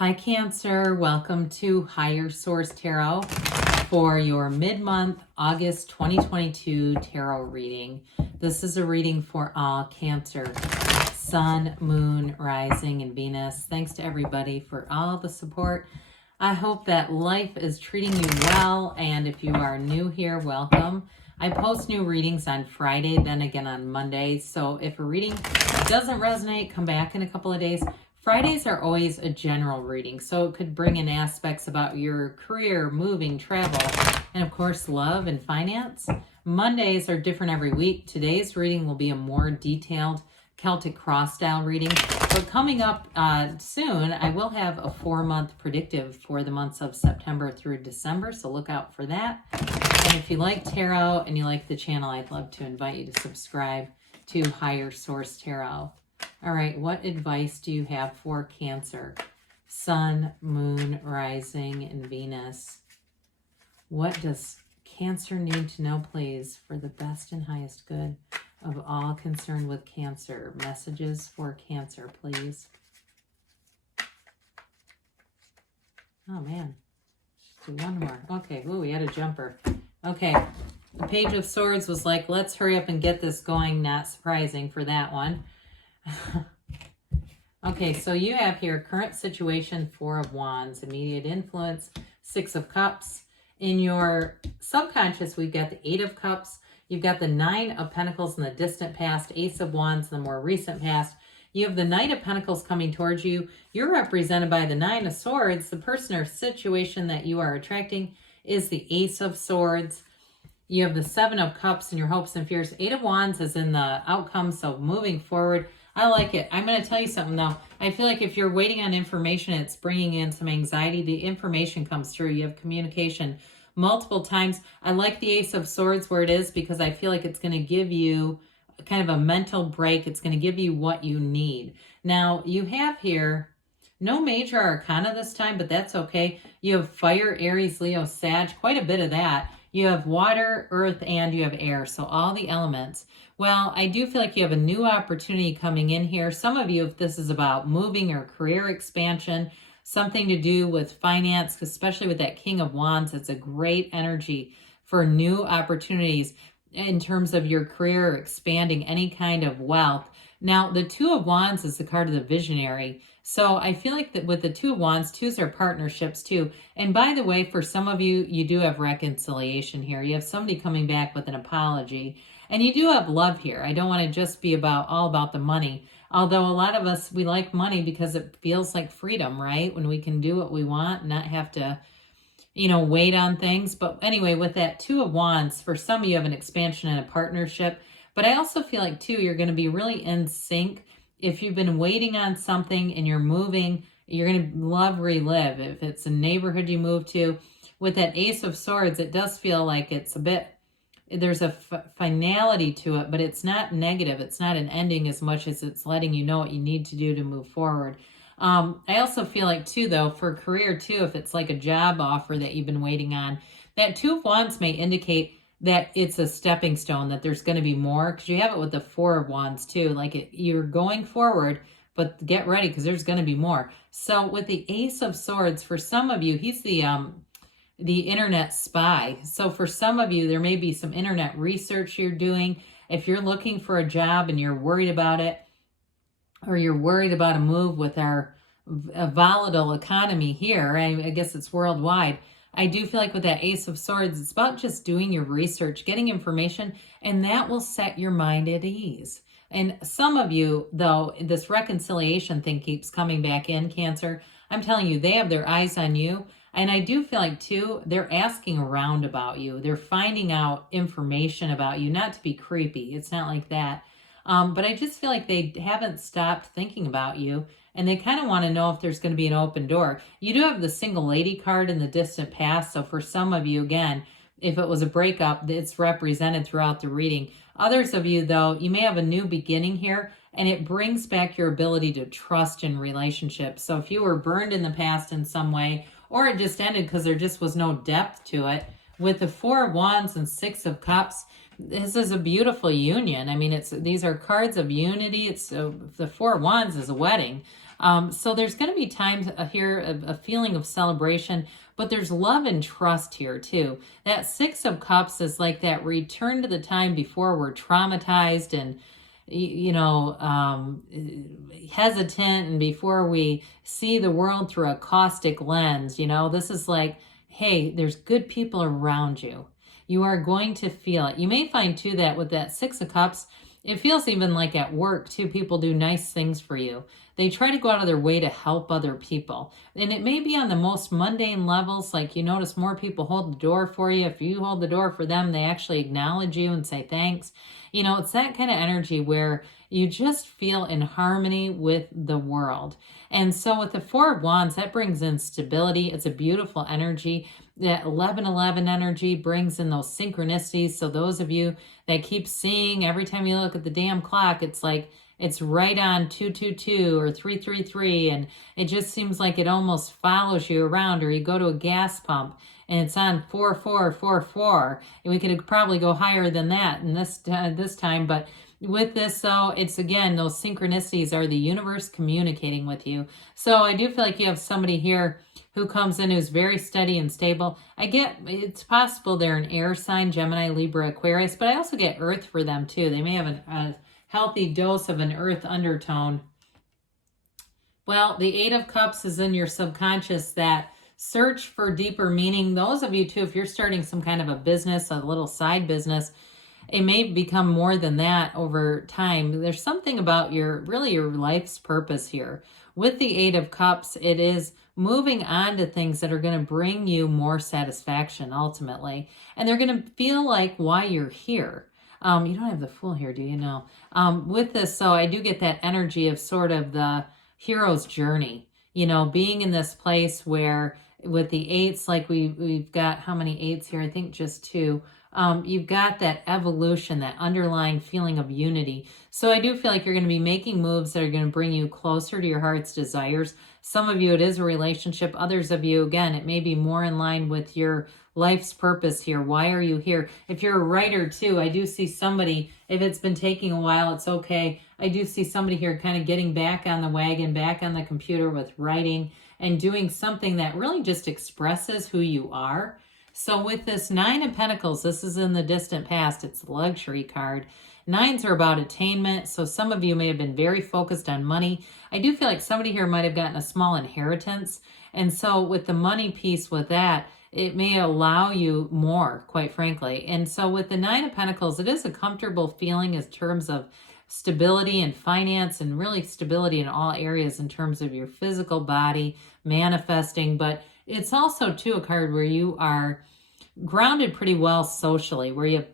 Hi Cancer, welcome to Higher Source Tarot for your mid-month August 2022 tarot reading. This is a reading for all Cancer, Sun, Moon, Rising, and Venus. Thanks to everybody for all the support. I hope that life is treating you well, and if you are new here, welcome. I post new readings on Friday, then again on Monday, so if a reading doesn't resonate, come back in a couple of days. Fridays are always a general reading, so it could bring in aspects about your career, moving, travel, and of course love and finance. Mondays are different every week. Today's reading will be a more detailed Celtic cross style reading, but coming up soon, I will have a 4-month predictive for the months of September through December, so look out for that. And if you like tarot and you like the channel, I'd love to invite you to subscribe to Higher Source Tarot. All right, what advice do you have for Cancer? Sun, Moon, Rising, and Venus. What does Cancer need to know, please, for the best and highest good of all concerned with Cancer? Messages for Cancer, please. Oh, man. Let's do one more. Okay, ooh, we had a jumper. Okay, the Page of Swords was like, let's hurry up and get this going. Not surprising for that one. Okay, so you have here current situation, 4 of Wands, immediate influence, 6 of Cups. In your subconscious, we've got the 8 of Cups. You've got the 9 of Pentacles in the distant past, Ace of Wands in the more recent past. You have the Knight of Pentacles coming towards you. You're represented by the 9 of Swords. The person or situation that you are attracting is the Ace of Swords. You have the 7 of Cups in your hopes and fears. 8 of Wands is in the outcome, so moving forward. I like it. I'm going to tell you something, though. I feel like if you're waiting on information, it's bringing in some anxiety. The information comes through. You have communication multiple times. I like the Ace of Swords where it is because I feel like it's going to give you kind of a mental break. It's going to give you what you need. Now, you have here no major arcana this time, but that's okay. You have fire, Aries, Leo, Sag, quite a bit of that. You have water, earth, and you have air, so all the elements. Well, I do feel like you have a new opportunity coming in here. Some of you, if this is about moving or career expansion, something to do with finance, especially with that King of Wands, it's a great energy for new opportunities in terms of your career, expanding any kind of wealth. Now, the 2 of Wands is the card of the visionary. So I feel like that with the 2 of Wands, 2s are partnerships too. And by the way, for some of you, you do have reconciliation here. You have somebody coming back with an apology. And you do have love here. I don't want to just be all about the money. Although a lot of us, we like money because it feels like freedom, right? When we can do what we want, not have to, wait on things. But anyway, with that 2 of Wands, for some of you have an expansion and a partnership. But I also feel like, too, you're going to be really in sync. If you've been waiting on something and you're moving, you're going to love relive. If it's a neighborhood you move to, with that Ace of Swords, it does feel like it's a bit, there's a finality to it, but it's not negative. It's not an ending as much as it's letting you know what you need to do to move forward. I also feel like, too, though, for career, too, if it's like a job offer that you've been waiting on, that 2 of Wands may indicate that it's a stepping stone, that there's going to be more, because you have it with the 4 of Wands too. Like you're going forward, but get ready because there's going to be more. So with the Ace of Swords, for some of you, he's the internet spy. So for some of you, there may be some internet research you're doing. If you're looking for a job and you're worried about it, or you're worried about a move with our volatile economy here, I guess it's worldwide. I do feel like with that Ace of Swords, it's about just doing your research, getting information, and that will set your mind at ease. And some of you, though, this reconciliation thing keeps coming back in, Cancer. I'm telling you, they have their eyes on you. And I do feel like, too, they're asking around about you. They're finding out information about you, not to be creepy. It's not like that. But I just feel like they haven't stopped thinking about you. And they kind of want to know if there's going to be an open door. You do have the single lady card in the distant past. So for some of you, again, if it was a breakup, it's represented throughout the reading. Others of you, though, you may have a new beginning here. And it brings back your ability to trust in relationships. So if you were burned in the past in some way, or it just ended because there just was no depth to it, with the 4 of Wands and 6 of Cups, this is a beautiful union. I mean, these are cards of unity. The 4 of Wands is a wedding. So there's going to be times here of a feeling of celebration, but there's love and trust here too. That Six of Cups is like that return to the time before we're traumatized and hesitant, and before we see the world through a caustic lens. This is like, hey, there's good people around you. You are going to feel it. You may find too that with that Six of Cups, it feels even like at work too, people do nice things for you. They try to go out of their way to help other people. And it may be on the most mundane levels, like you notice more people hold the door for you. If you hold the door for them, they actually acknowledge you and say thanks. It's that kind of energy where you just feel in harmony with the world. And so with the Four of Wands, that brings in stability. It's a beautiful energy. That 1111 energy brings in those synchronicities. So those of you that keep seeing every time you look at the damn clock, it's like it's right on 222 or 333, and it just seems like it almost follows you around. Or you go to a gas pump and it's on 4444, and we could probably go higher than that in this time. But with this, though, it's again, those synchronicities are the universe communicating with you. So I do feel like you have somebody here who comes in who's very steady and stable. I get it's possible they're an air sign, Gemini, Libra, Aquarius, but I also get earth for them too. They may have a healthy dose of an earth undertone. Well, the Eight of Cups is in your subconscious, that search for deeper meaning. Those of you too, if you're starting some kind of a business, a little side business, it may become more than that over time. There's something about your life's purpose here. With the Eight of Cups, it is moving on to things that are going to bring you more satisfaction ultimately. And they're going to feel like why you're here. You don't have the Fool here, do you? No. With this, so I do get that energy of sort of the hero's journey, being in this place where with the eights, like we've got how many eights here? I think just two. You've got that evolution, that underlying feeling of unity. So I do feel like you're going to be making moves that are going to bring you closer to your heart's desires. Some of you, it is a relationship. Others of you, again, it may be more in line with your life's purpose here. Why are you here? If you're a writer too, I do see somebody, if it's been taking a while, it's okay. I do see somebody here kind of getting back on the wagon, back on the computer with writing and doing something that really just expresses who you are. So with this Nine of Pentacles, this is in the distant past. It's the luxury card. Nines are about attainment. So some of you may have been very focused on money. I do feel like somebody here might have gotten a small inheritance. And so with the money piece with that, it may allow you more, quite frankly. And so with the Nine of Pentacles, it is a comfortable feeling in terms of stability and finance, and really stability in all areas in terms of your physical body, manifesting. But it's also too a card where you are grounded pretty well socially, where you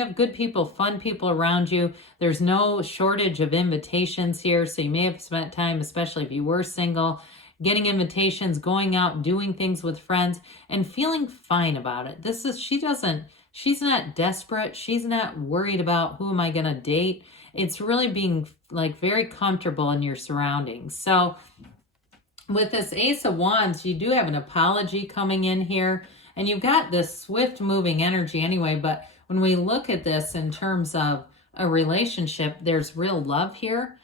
have good people, fun people around you. There's no shortage of invitations here. So you may have spent time, especially if you were single, getting invitations, going out, doing things with friends, and feeling fine about it. She's not desperate. She's not worried about who am I going to date. It's really being like very comfortable in your surroundings. So with this Ace of Wands, you do have an apology coming in here, and you've got this swift moving energy anyway. But when we look at this in terms of a relationship, there's real love here.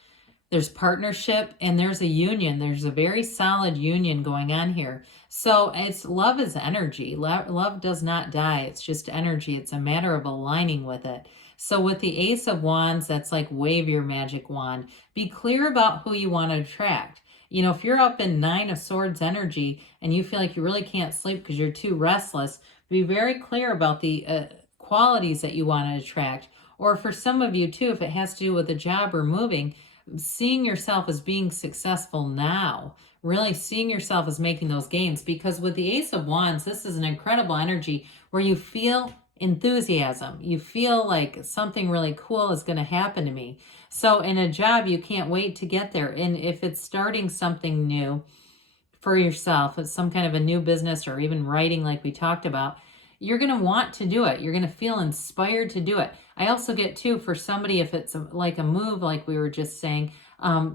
There's partnership, and there's a union. There's a very solid union going on here. So love is energy. Love does not die. It's just energy. It's a matter of aligning with it. So with the Ace of Wands, that's like wave your magic wand. Be clear about who you want to attract. If you're up in Nine of Swords energy and you feel like you really can't sleep because you're too restless, be very clear about the qualities that you want to attract. Or for some of you too, if it has to do with a job or moving, seeing yourself as being successful now, really seeing yourself as making those gains. Because with the Ace of Wands, this is an incredible energy where you feel enthusiasm. You feel like something really cool is going to happen to me. So in a job, you can't wait to get there. And if it's starting something new for yourself, it's some kind of a new business or even writing like we talked about, you're going to want to do it. You're going to feel inspired to do it. I also get too, for somebody, if it's like a move, like we were just saying,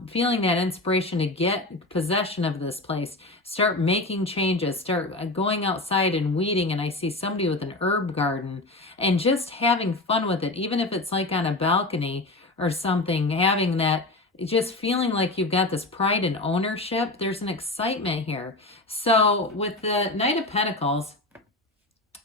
feeling that inspiration to get possession of this place, start making changes, start going outside and weeding. And I see somebody with an herb garden and just having fun with it, even if it's like on a balcony or something, having that just feeling like you've got this pride and ownership. There's an excitement here. So with the Knight of Pentacles,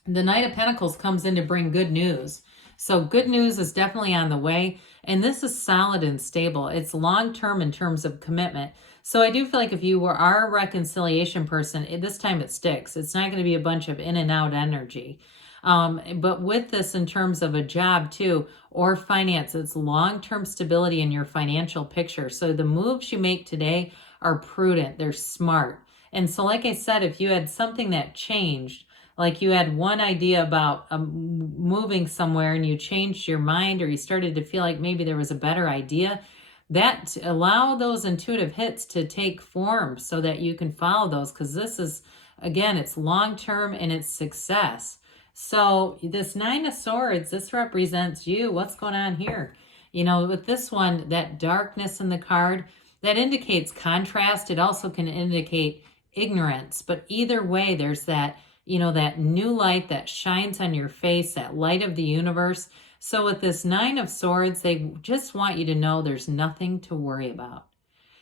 the Knight of Pentacles comes in to bring good news. So good news is definitely on the way. And this is solid and stable. It's long-term in terms of commitment. So I do feel like if you are a reconciliation person, this time it sticks. It's not going to be a bunch of in and out energy. But with this in terms of a job too, or finance, it's long-term stability in your financial picture. So the moves you make today are prudent. They're smart. And so like I said, if you had something that changed, like you had one idea about moving somewhere and you changed your mind, or you started to feel like maybe there was a better idea, that allow those intuitive hits to take form so that you can follow those, because this is, again, it's long-term and it's success. So this Nine of Swords, this represents you. What's going on here? You know, with this one, that darkness in the card, that indicates contrast. It also can indicate ignorance. But either way, there's that, you know, that new light that shines on your face, that light of the universe. So with this Nine of Swords, they just want you to know there's nothing to worry about.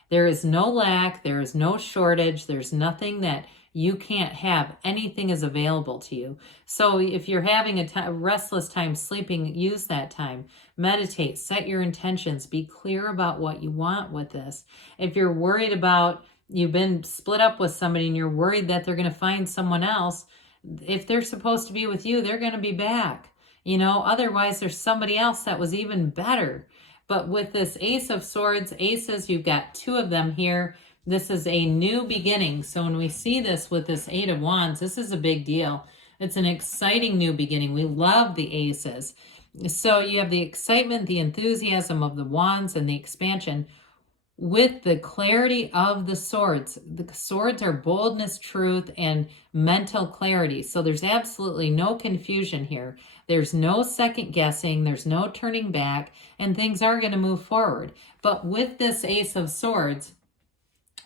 There is no lack. There is no shortage. There's nothing that you can't have. Anything is available to you. So if you're having a restless time sleeping, use that time. Meditate, set your intentions, be clear about what you want with this. If you're worried about, you've been split up with somebody and you're worried that they're going to find someone else, if they're supposed to be with you, they're going to be back. You know, otherwise there's somebody else that was even better. But with this Ace of Swords, aces, you've got two of them here. This is a new beginning. So when we see this with this Eight of Wands, this is a big deal. It's an exciting new beginning. We love the aces. So you have the excitement, the enthusiasm of the wands and the expansion with the clarity of the swords. The swords are boldness, truth, and mental clarity. So there's absolutely no confusion here. There's no second guessing. There's no turning back, and things are going to move forward. But with this Ace of Swords,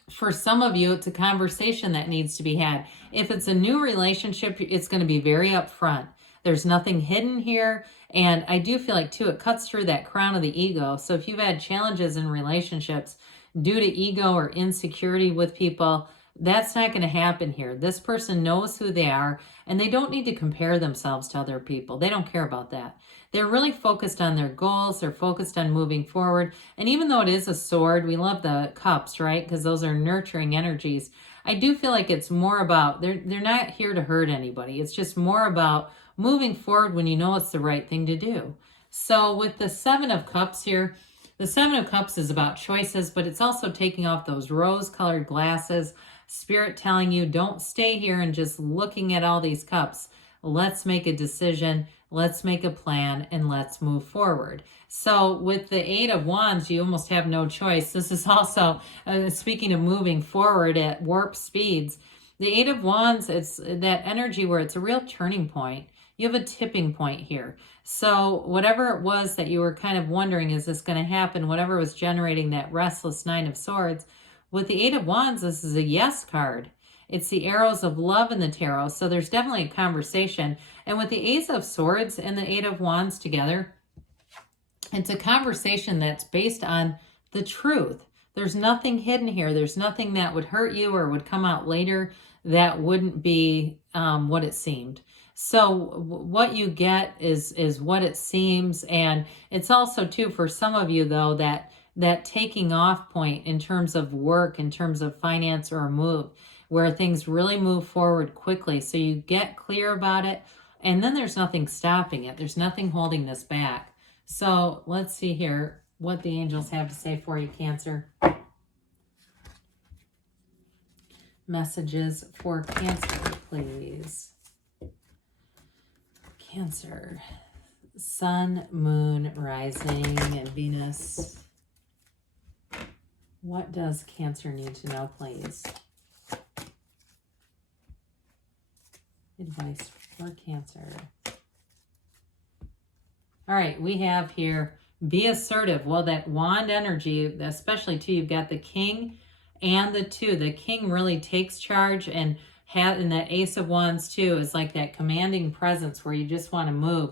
for some of you, it's a conversation that needs to be had. If it's a new relationship, it's going to be very upfront. There's nothing hidden here. And I do feel like, too, it cuts through that crown of the ego. So if you've had challenges in relationships due to ego or insecurity with people, that's not going to happen here. This person knows who they are, and they don't need to compare themselves to other people. They don't care about that. They're really focused on their goals. They're focused on moving forward. And even though it is a sword, we love the cups, right? Because those are nurturing energies. I do feel like it's more about, they're not here to hurt anybody. It's just more about moving forward when you know it's the right thing to do. So with the Seven of Cups here, the Seven of Cups is about choices, but it's also taking off those rose-colored glasses. Spirit telling you, don't stay here and just looking at all these cups. Let's make a decision. Let's make a plan, and let's move forward. So with the Eight of Wands, you almost have no choice. This is also, speaking of moving forward at warp speeds, the Eight of Wands, it's that energy where it's a real turning point. You have a tipping point here. So whatever it was that you were kind of wondering, is this going to happen? Whatever was generating that restless Nine of Swords, with the Eight of Wands, this is a yes card. It's the arrows of love in the tarot. So there's definitely a conversation. And with the Ace of Swords and the Eight of Wands together, it's a conversation that's based on the truth. There's nothing hidden here. There's nothing that would hurt you or would come out later that wouldn't be what it seemed. So what you get is what it seems. And it's also, too, for some of you, though, that taking off point in terms of work, in terms of finance or a move, where things really move forward quickly. So you get clear about it, and then there's nothing stopping it. There's nothing holding this back. So let's see here what the angels have to say for you, Cancer. Messages for Cancer, please. Cancer. Sun, Moon, Rising, and Venus. What does Cancer need to know, please? Advice for Cancer. All right, we have here, be assertive. Well, that wand energy, especially too, you've got the King and the Two. The King really takes charge, and that Ace of Wands too is like that commanding presence where you just want to move.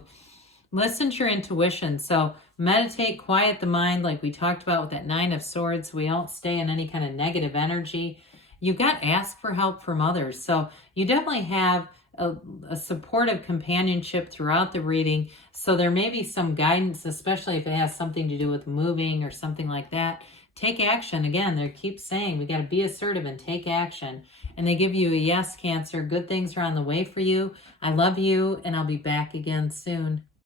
Listen to your intuition. So meditate, quiet the mind, like we talked about with that 9 of Swords. We don't stay in any kind of negative energy. You've got to ask for help from others. So you definitely have a supportive companionship throughout the reading. So there may be some guidance, especially if it has something to do with moving or something like that. Take action. Again, they keep saying we got to be assertive and take action. And they give you a yes, Cancer. Good things are on the way for you. I love you, and I'll be back again soon.